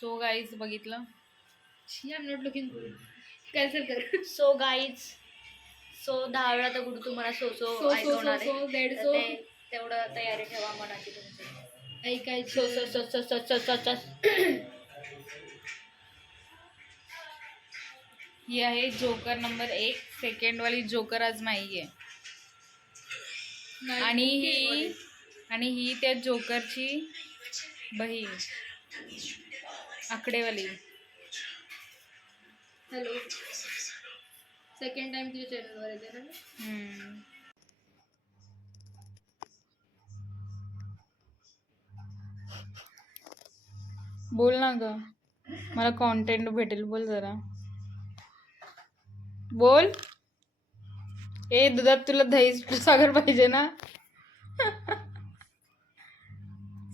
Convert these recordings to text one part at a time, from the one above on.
So guys बघितलं. I am not looking good. Cancel कर. So guys, so 10 वेळा तर गुरु तुम्हाला सो ऐकवणार आहे. तेवढं तयारी ठेवा मनाची तुमची ऐकायची. ही आहे जोकर नंबर 1. सेकंड वाली जोकर आज नाहीये. आणि ही त्या जोकरची बहीण आकडेवाली. हॅलो, सेकंड टाइम तुझ्या चॅनलवर येते ना. बोल ना ग, मला कॉन्टेंट भेटेल. बोल जरा, बोल. ए दुधात तुला दही सागर पाहिजे ना.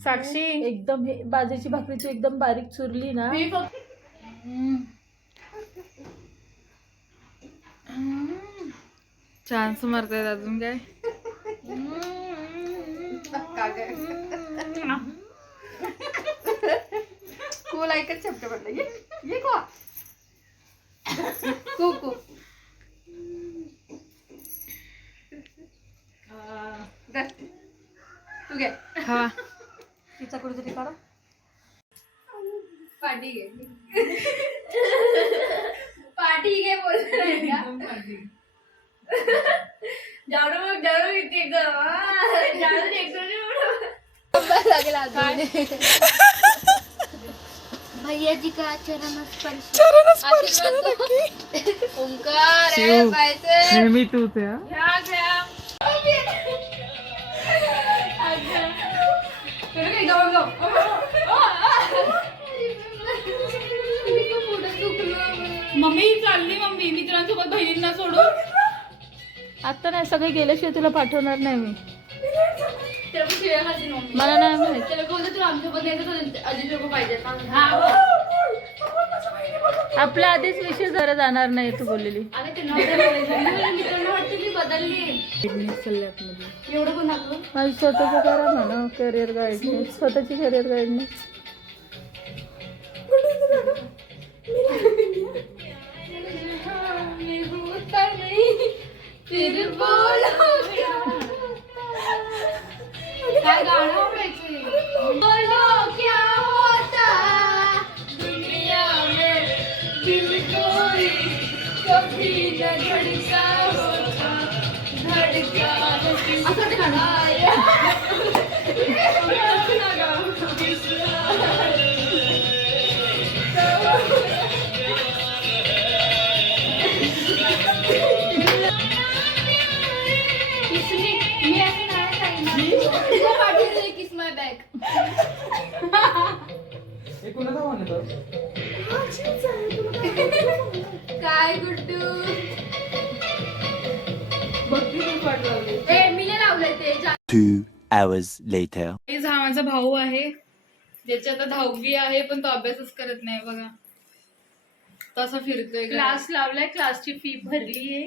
साक्षी एकदम हे बाजरीची भाकरीची एकदम बारीक चुरली ना. चान्स मारतायत अजून काय. कोल ऐकत चपटे पडलं. ये को को तू घे. हा तिचा कुठेतरी काढा. पार्टी घे. पार्टी घे बोल. जाऊ इथे एकदम भैया जी का चरण स्पर्श ओंकार नेहमी तूच आहे. मम्मी चालली. मम्मी मित्रांसोबत बहिणींना सोडून. आता नाही, सगळे गेल्याशिवाय तुला पाठवणार नाही मी. मला नाही माहित. त्याला बोलतो तुला आमच्यासोबत यायचं अजित लोक पाहिजे. आपला आधीच विषय जरा जाणार नाही तू बोललेली. मित्रांना वाटतं मी बदलली. एवढं पण दाखव. माझी स्वतःचं करा म्हणा करिअर गाईड. स्वतःची करिअर गाईड नाही. काय गाणं वापरायचं. बोलो क्या होता दुनिया में दिल कोई कभी न धड़का होता धड़का असं आया. काय गुड्डू मी लावलंय ते. 2 hours later. हा माझा भाऊ आहे, ज्याची आता 10वी आहे, पण तो अभ्यासच करत नाही. बघा तसा फिरतोय. क्लास लावलाय, क्लासची फी भरलीये,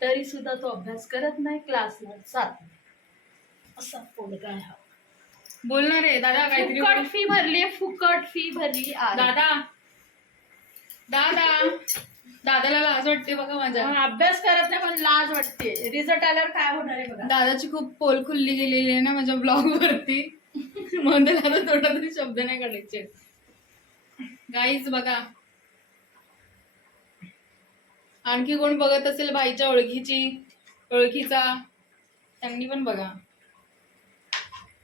तरी सुद्धा तो अभ्यास करत नाही. क्लासला जात असा पोरगा आहे हा. बोलणार आहे दादा काहीतरी. फुकट फी भरली, फुकट फी भरली. दादा दादा दादाला लाज वाटते बघा माझ्या. अभ्यास करत नाही पण लाज वाटते. रिझल्ट आल्यावर काय होणार आहे बघा. दादाची खूप पोल खुलली गेलेली आहे ना माझ्या ब्लॉग वरती. म्हणून दादा थोडा तरी शब्द नाही काढायचे. गाईज बघा, आणखी कोण बघत असेल भाईच्या ओळखीचा त्यांनी पण बघा.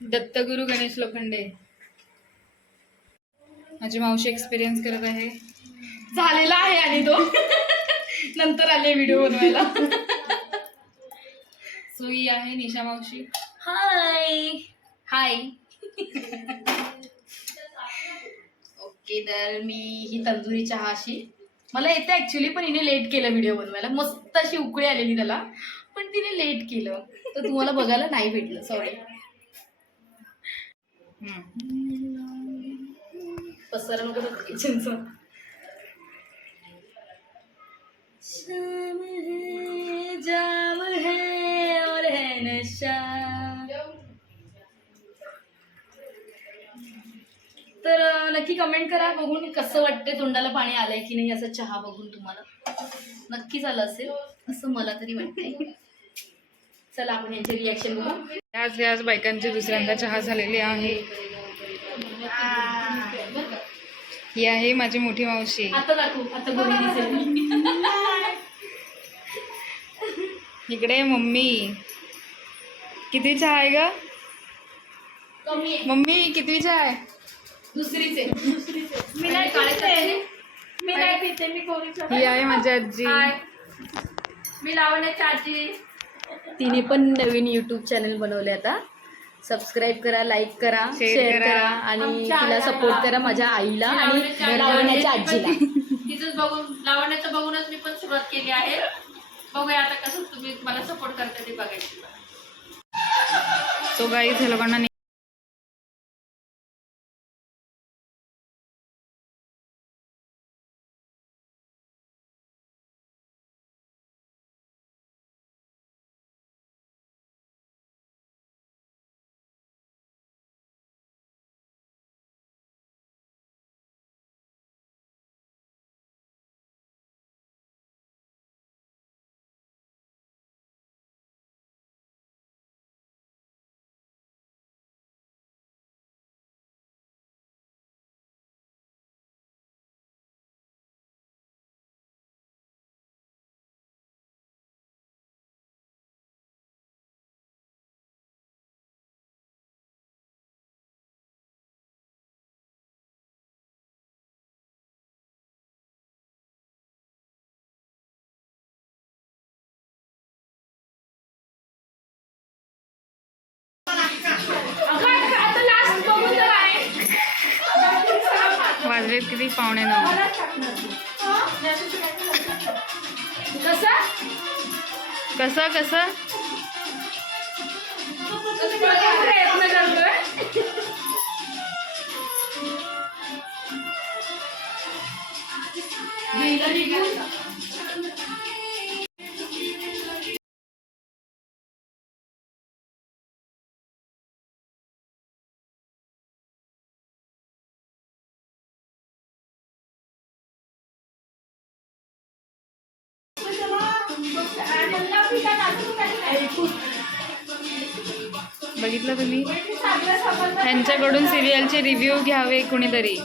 दत्तगुरु गणेश लोखंडे. माझी मावशी एक्सपिरियन्स करत आहे. झालेला आहे आणि तो नंतर आले व्हिडिओ बनवायला. सो ही आहे निशा मावशी. हाय हाय. ओके, तर मी ही तंदुरी चहा अशी मला येते ऍक्च्युली, पण हिने लेट केलं व्हिडिओ बनवायला. मस्त अशी उकळी आलेली त्याला, पण तिने लेट केलं तर तुम्हाला बघायला नाही भेटलं. सॉरी. पसारा नको किचनचं. शाम है जाम है और है नशा. नक्की कमेंट करा बघून कसं वाटतंय, तोंडाला पाणी आलंय की नाही असं चहा बघून. तुम्हाला नक्कीच आलं असेल असं मला तरी वाटतंय. चला आपण यांचे रिॲक्शन बघू. आज बायकांची दुसऱ्यांदा चहा झालेली आहे. ही आहे माझी मोठी मावशी. आता दाखवू, आता गोरी दिसेल. इकडे मम्मी. किती चहा आहे ग कमी आहे. मम्मी? किती चहा आहे? दुसरीच आहे. मी नाही पिते. मी नाही पिते. मी गोरीच्या. ही आहे माझी आजी. मी लावण्याची आजी. तिने पण नवीन YouTube चॅनल बनवले आता. सबस्क्राईब करा, लाईक करा, Share शेअर करा. करा आणि तिला सपोर्ट करा, माझ्या आईला आणि लावण्याच्या आजीला. तिचंच बघून, लावण्याचं बघूनच मी पण सुरुवात केली आहे. बघूया आता कसं तुम्ही मला सपोर्ट करता ते बघायचं. सो गाईज ह्या लोकांना वाजलेत किती? 8:45. कसं कसं बघितलं तुम्ही? त्यांच्याकडून सिरियलचे रिव्ह्यू घ्यावे कोणीतरी.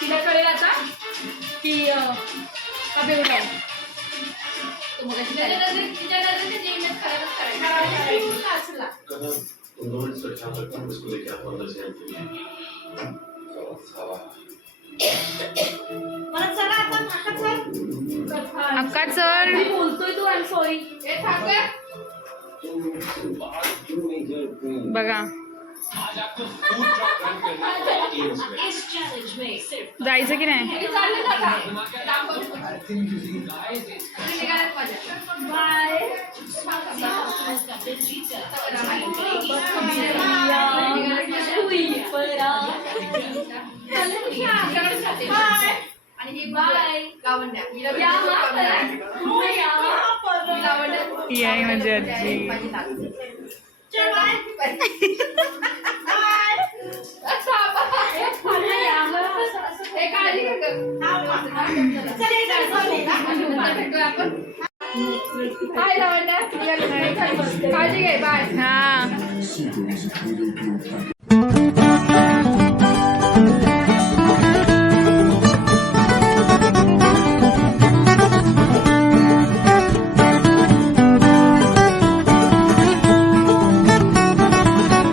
तिला कळेल आता की कपडे उठाव. अक्का चल. बोलतोय तू. I am sorry. बघा जायचं की नाही? ही आहे माझी आजी. काळजी घे. बाय. हा